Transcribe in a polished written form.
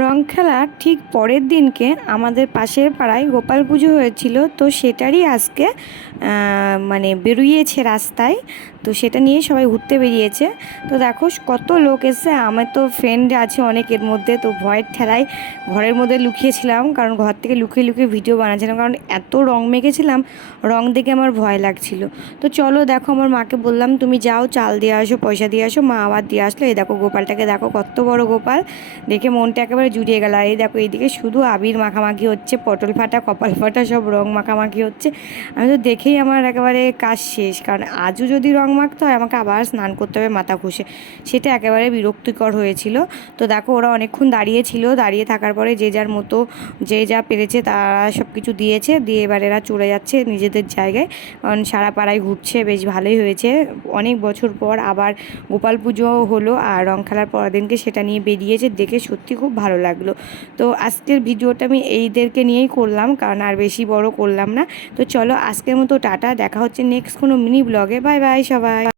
রং খেলার ঠিক পরের দিনকে আমাদের পাশের পাড়ায় গোপাল পুজো হয়েছিল, তো সেটারই আজকে মানে বেরিয়েছে রাস্তায়। তো সেটা নিয়ে সবাই ঘুরতে বেরিয়েছে। তো দেখো কত লোক এসছে। আমার তো ফ্রেন্ড আছে অনেকের মধ্যে, তো ভয়ের ঠেলায় ঘরের মধ্যে লুকিয়েছিলাম, কারণ ঘর থেকে লুকিয়ে লুকিয়ে ভিডিও বানাচ্ছিলাম, কারণ এত রং মেখেছিলাম, রং দেখে আমার ভয় লাগছিল। তো চলো দেখো, আমার মাকে বললাম তুমি যাও চাল দিয়ে আসো, পয়সা দিয়ে আসো। মা আবার দিয়ে আসলো। এই দেখো গোপালটাকে দেখো, কত বড় গোপাল, দেখে মনটা একেবারে জুড়িয়ে গেল। আর এই দেখো এইদিকে শুধু আবির মাখামাখি হচ্ছে, পটল ফাটা কপাল ফাটা সব রং মাখামাখি হচ্ছে। আমি তো দেখেই আমার একেবারে কাজ শেষ, কারণ আজও যদি রং মাখতে হয় আমাকে আবার স্নান করতে হবে মাথা ঘষে, সেটা একেবারে বিরক্তিকর হয়েছিল। তো দেখো ওরা অনেকক্ষণ দাঁড়িয়েছিল, দাঁড়িয়ে থাকার পরে যে যার মতো যে যা পেরেছে তারা সব কিছু দিয়েছে, দিয়ে এবার এরা চলে যাচ্ছে নিজেদের জায়গায়, কারণ সারা পাড়ায় ঘুরছে। বেশ ভালোই হয়েছে, অনেক বছর পর আবার গোপাল পুজো হলো, আর রং খেলার পরের দিনকে সেটা নিয়ে বেরিয়েছে, দেখে সত্যি খুব ভালো লাগলো। তো আজকের ভিডিওটা আমি এইদেরকে নিয়েই করলাম, কারণ আর বেশি বড় করলাম না। তো চলো আজকের মতো টাটা, দেখা হচ্ছে নেক্সট কোনো মিনি ব্লগে। বাই বাই সবাই।